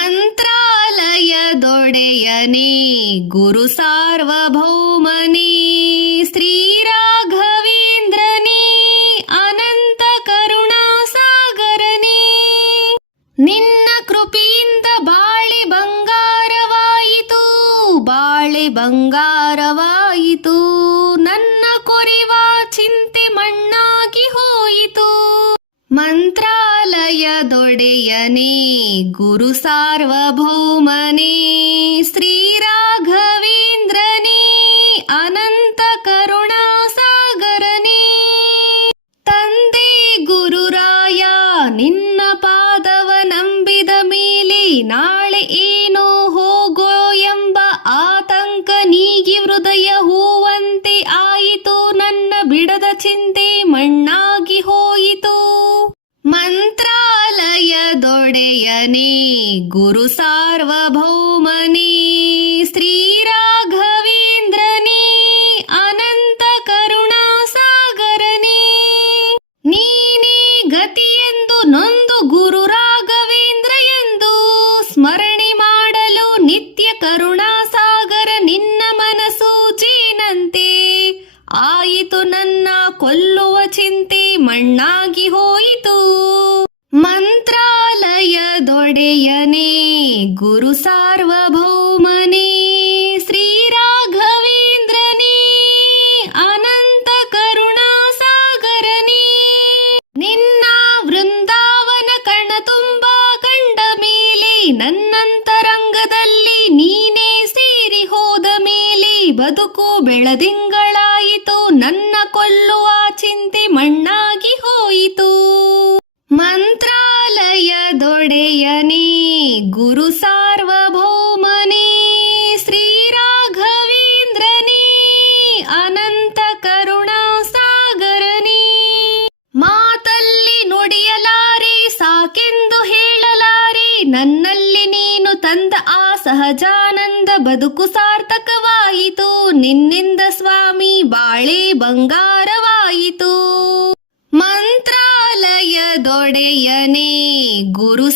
ಮಂತ್ರಾಲಯದೊಡೆಯನೇ ಗುರು ಸಾರ್ವಭೌಮನೇ ಶ್ರೀರಾಘವೇಂದ್ರನೇ ಅನಂತ ಕರುಣಾಸಾಗರನೇ. ನಿನ್ನ ಕೃಪೆಯಿಂದ ಬಾಳೆ ಬಂಗಾರವಾಯಿತು, ಬಾಳೆ ಬಂಗಾರವಾಯಿತು. ನನ್ನ ಕೊರೆವ ಚಿಂತೆ ಮಣ್ಣಾಗಿ ಹೋಯಿತು. ಮಂತ್ರಾಲಯದೊಡೆಯನೇ ಗುರು ಸಾರ್ವಭೌಮನೇ ಶ್ರೀರಾಘವೇಂದ್ರನೇ ಅನಂತ ಕರುಣಾಸಾಗರನೇ. ತಂದೆ ಗುರುರಾಯ ನಿನ್ನ ಪಾದವ ನಂಬಿದ ಮೇಲೆ ನಾಳೆ ಏನೋ ಹೋಗೋ ಎಂಬ ಆತಂಕ ನೀಗಿ ಹೃದಯ ಹೂವಂತೆ ಆಯಿತು. ನನ್ನ ಬಿಡದ ಚಿಂತೆ ಮಣ್ಣಾಗಿ ಹೋಯಿತು. ಮಂತ್ರಾಲಯದೊಡೆಯನೇ ಗುರು ಸಾರ್ವಭೌಮನೇ ಶ್ರೀರಾಘವೇಂದ್ರನೇ ಅನಂತ ಕರುಣಾಸಾಗರನೇ. ನೀನೇ ಗತಿಯೆಂದು ನೊಂದು ಗುರು ರಾಘವೇಂದ್ರ ಎಂದು ಸ್ಮರಣೆ ಮಾಡಲು ನಿತ್ಯ ಕರುಣಾಸಾಗರ ನಿನ್ನ ಮನಸ್ಸು ಜೇನಂತೆ ಆಯಿತು. ನನ್ನ ಕೊಲ್ಲುವ ಚಿಂತೆ ಮಣ್ಣಾಗಿ ಹೋಯಿತು. ಮಂತ್ರಾಲಯದೊಡೆಯನೇ ಗುರು ಸಾರ್ವಭೌಮನೇ ಶ್ರೀರಾಘವೇಂದ್ರನೇ ಅನಂತ ಕರುಣಾಸಾಗರನೇ. ನಿನ್ನ ವೃಂದಾವನ ಕಣ ತುಂಬ ಕಂಡ ಮೇಲೆ ನನ್ನಂತರಂಗದಲ್ಲಿ ನೀನೇ ಸೇರಿ ಹೋದ ಮೇಲೆ ಬದುಕು ಬೆಳದಿಂಗಳಾಯಿತು. ನನ್ನ ಕೊಲ್ಲುವ ಚಿಂತೆ ಮಣ್ಣಾಗಿ ಹೋಯಿತು. ಮಂತ್ರಾಲಯದೊಡೆಯನೇ ಗುರು ಸಾರ್ವಭೌಮನೇ ಶ್ರೀರಾಘವೇಂದ್ರನೇ ಅನಂತ ಕರುಣಾಸಾಗರನೇ. ಮಾತಲ್ಲಿ ನುಡಿಯಲಾರೆ ಸಾಕೆಂದು ಹೇಳಲಾರೆ, ನನ್ನಲ್ಲಿ ನೀನು ತಂದ ಆ ಸಹಜಾನಂದ ಬದುಕು ಸಾರ್ಥಕವಾಯಿತು. ನಿನ್ನಿಂದ ಸ್ವಾಮಿ ಬಾಳೆ ಬಂಗಾರವಾಯಿತು. ಮಂತ್ರಾಲಯದೊಡೆಯನೇ ಗುರು